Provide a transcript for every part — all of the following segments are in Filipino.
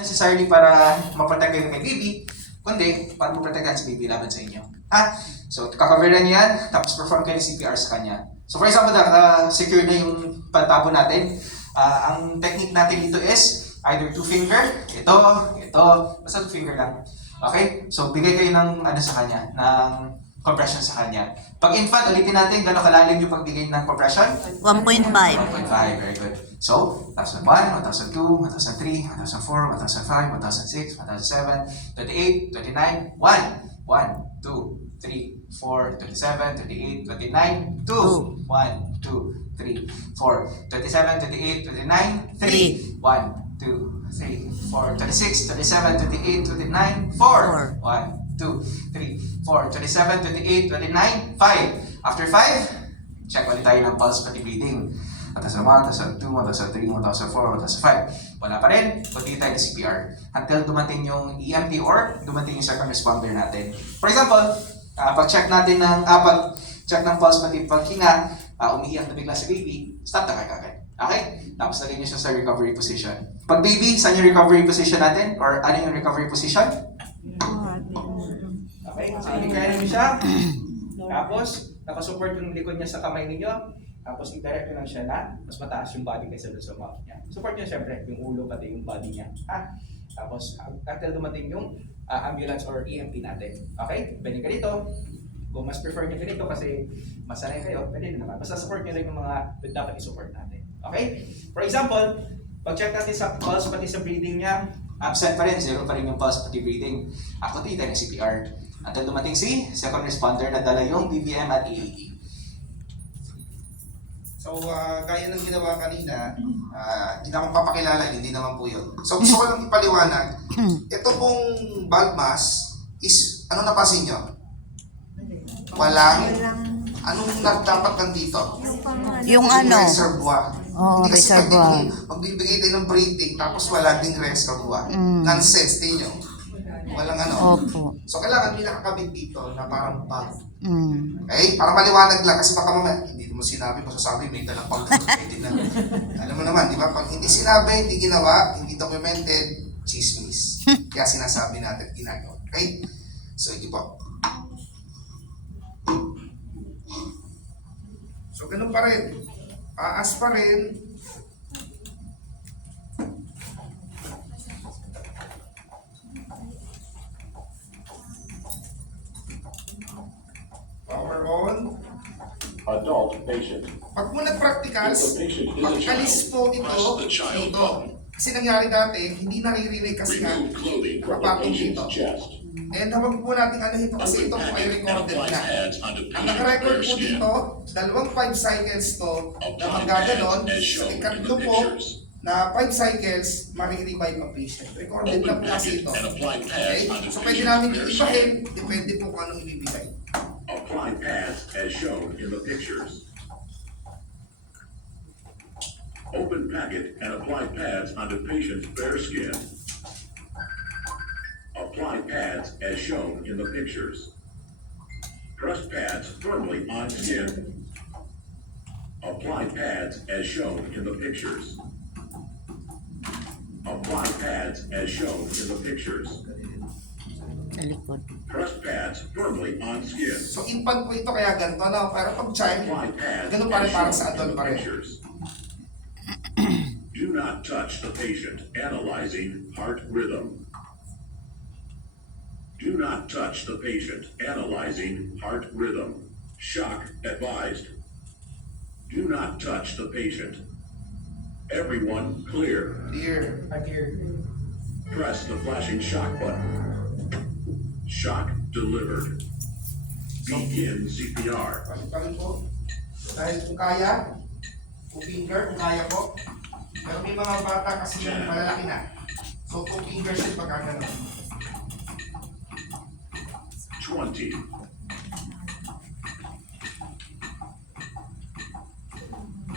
necessarily para maprotect kayo kay baby, kundi para maprotektahan si baby laban sa inyo. So, kakaveran niyo yan, tapos perform kayo ng CPR sa kanya. So, for example, secure na yung pantabo natin. Ang technique natin dito is either 2 finger, ito, basta 2 finger lang. Okay? So, bigay kayo ng sa kanya, ng compression sa kanya. Pag infant, ulitin natin gano'ng kalalim yung pagbigay ng compression? 1.5. 1.5, very good. So, 1,001, 1,002, 1,003, 1,004, 1,005, 1,006, 1,007, 28, 29, 1, 1, 2, 3, 4, 27, 28, 29, 2, 1, 2, 3, 4, 27, 28, 29, 3, 1, 2, 3, 4, 26, 27, 28, 29, 4, 1, 2, 3, 4, 27, 28, 29, 5. After 5, check ulit tayo ng pulse pati breathing. 1,001, 1,002, 1,003, 1,004, 1,005. Wala pa rin, continue tayo ng CPR until dumating yung EMT or dumating yung second responder natin. For example, pag-check natin pag-check ng pulse pati paghinga, umiiyak na bigla si baby, stop na kagad. Okay? Tapos lagay niyo siya sa recovery position. Pag baby, saan yung recovery position natin? Or ano yung recovery position? Okay, so i-kaya niyo siya. Tapos, nakasupport yung likod niya sa kamay niyo. Tapos, i-direct nyo lang siya na mas mataas yung body kaysa doon sa mouth niya. Support niyo siyempre yung ulo pati yung body niya. Tapos, until dumating yung ambulance or EMT natin. Okay? Pwede ka dito. Kung mas prefer niyo ganito kasi masanay kayo, pwede naman. Basta support niyo rin yung mga dapat i-support natin. Okay? For example, pag-check natin sa pulse pati sa breathing niya, absent pa rin, zero pa rin yung pulse pati breathing. Ako tita ng CPR. Until dumating si second responder na dala yung BBM at EAD. So, gaya ng ginawa kanina, hindi na akong papakilala, hindi naman po yun. So, gusto ko lang ipaliwanag, ito pong valve mask is, ano napansin nyo? Walang, anong dapat nandito? Yung ano? Reservoir. Oo, Hindi kasi reservoir. magbibigay tayo ng breathing, tapos wala ding reservoir. Nonsense, din nyo. Walang ano. Opo. So, kailangan may nakakabit dito na parang valve. Mm. Okay? Para maliwanag lang kasi baka mamaya, hindi mo sinabi, masasabi may dalang pang pwede na. Alam mo naman, di ba? Pag hindi sinabi, hindi ginawa, hindi documented, chismis. Kaya sinasabi natin, ginagawa. Okay? So, ito po. So, ganun pa rin. Paas pa rin. Power on. Adult patient. Pag mo nag-practicals, If the patient is a pag-alis child, po ito press the child dito. button. Kasi nangyari dati, hindi naririnig kasi nga Remove clothing from the napatong patient's dito. chest. And habang po natin ano ito kasi Open ito po ay packet and recorded apply na. pads onto Ang patient's naka-record bare po skin. dito, 5 cycles to na Apply magaganon. pads as Sa shown in ikatlo the po pictures. na 5 cycles, marirevive ang patient. Recorded na Open po kasi packet ito. and apply Okay? pads onto So pwede patient's namin bare ibahin, skin. depende po kung anong ibibigay. Apply pads as shown in the pictures. Open packet and apply pads onto patient's bare skin. Apply pads as shown in the pictures. Press pads firmly on skin. Apply pads as shown in the pictures. Apply pads as shown in the pictures. Sa likod. Press pads firmly on skin. So infant po ito kaya ganito, no? Pero pag child, Apply pads ganun pa rin as para shown sa in adult the pa rin. pictures. Do not touch the patient. Analyzing heart rhythm. Do not touch the patient. Analyzing heart rhythm. Shock advised. Do not touch the patient. Everyone clear. Clear. Press the flashing shock button. Shock delivered. Begin CPR. Palit po. Dahil kung kaya, kung finger, kung kaya po. Pero may mga bata kasi yung malalaki na. So, 2 fingers yung pagkagano. 20.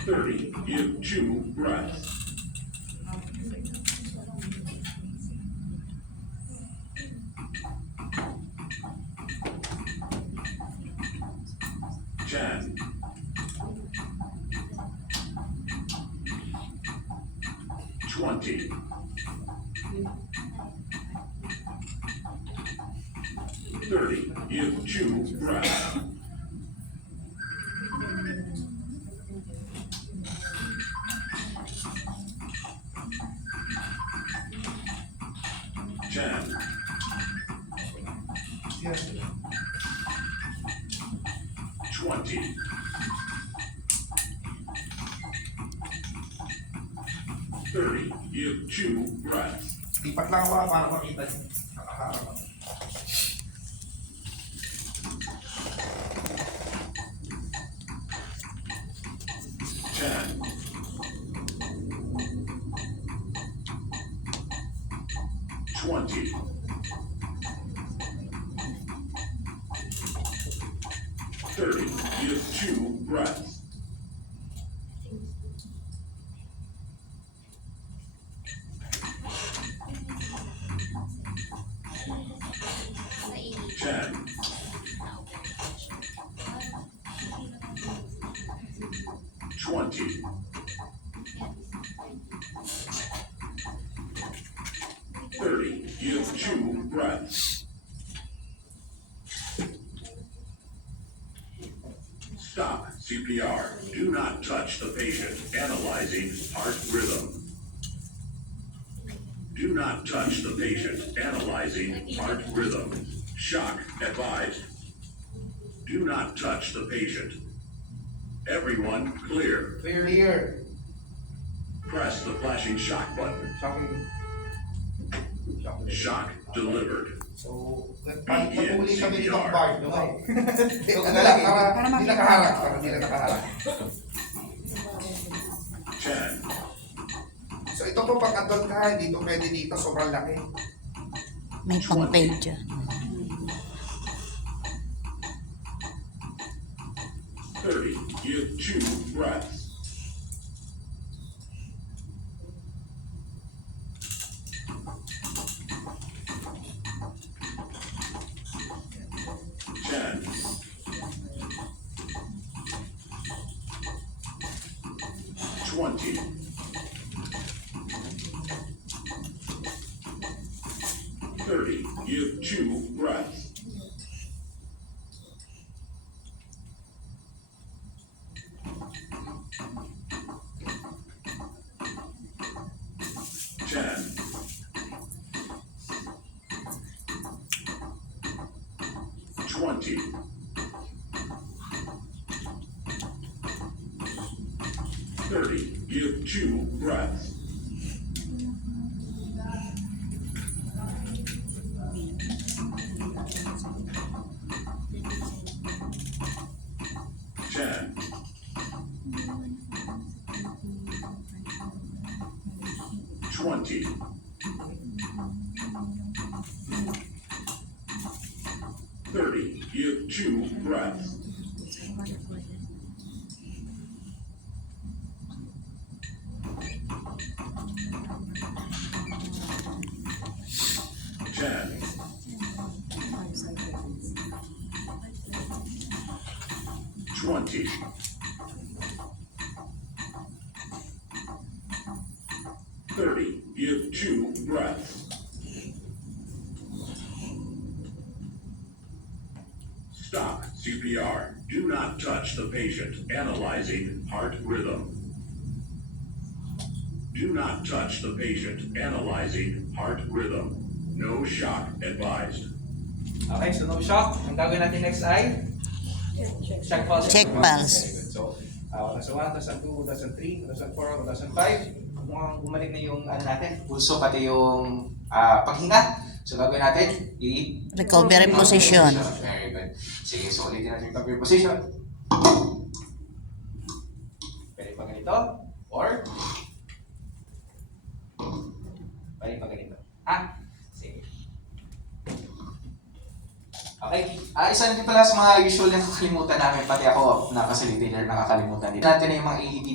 30. Give 2 breaths. Jan. 20. 30. Give 2 breaths. Ten. Yes. 20. 30. Give 2 breaths. Lipat lang ako para makita niyo. Nakaharap ako. Ten. 20. 30. Give 2 breaths. Ten. 20. 30. Give 2 breaths. Stop CPR. Do not touch the patient. Analyzing heart rhythm. Do not touch the patient. Analyzing heart rhythm. Shock advised. Do not touch the patient. Everyone clear. Clear. Press the flashing shock button. Shocking. Shock delivered. So, pag-uli kami dito ng bar, no? Ano lang, para hindi nakaharap. Para hindi nakaharap. 10. So, ito po pag adult ka, hindi to pwede dito, sobrang laki. May pang-page dyan. 30. Give 2 breaths. Ten. 20. 30. Give 2 breaths. Ten. 20. 30. Give 2 breaths. Ten. 20. 30. Give 2 breaths. Ten. 20. 30. Give 2 breaths. Stop CPR. Do not touch the patient. Analyzing heart rhythm. Do not touch the patient. Analyzing heart rhythm. No shock advised. Okay, so no shock. Ang gagawin natin next ay check pulse. Check pulse. Very good. So, 2001, 2002, 2003, 2004, 2005, mukhang bumalik na yung ano natin, pulso pati yung paghinga. So gagawin natin, Recovery position. Very good. Sige, so ulitin natin yung recovery position. Pwede pa ganito, or pwede pa ganito. Sige. Okay. Isa na din pala sa mga usual na nakakalimutan namin, pati ako na facilitator nakakalimutan din. Natin na yung mga AED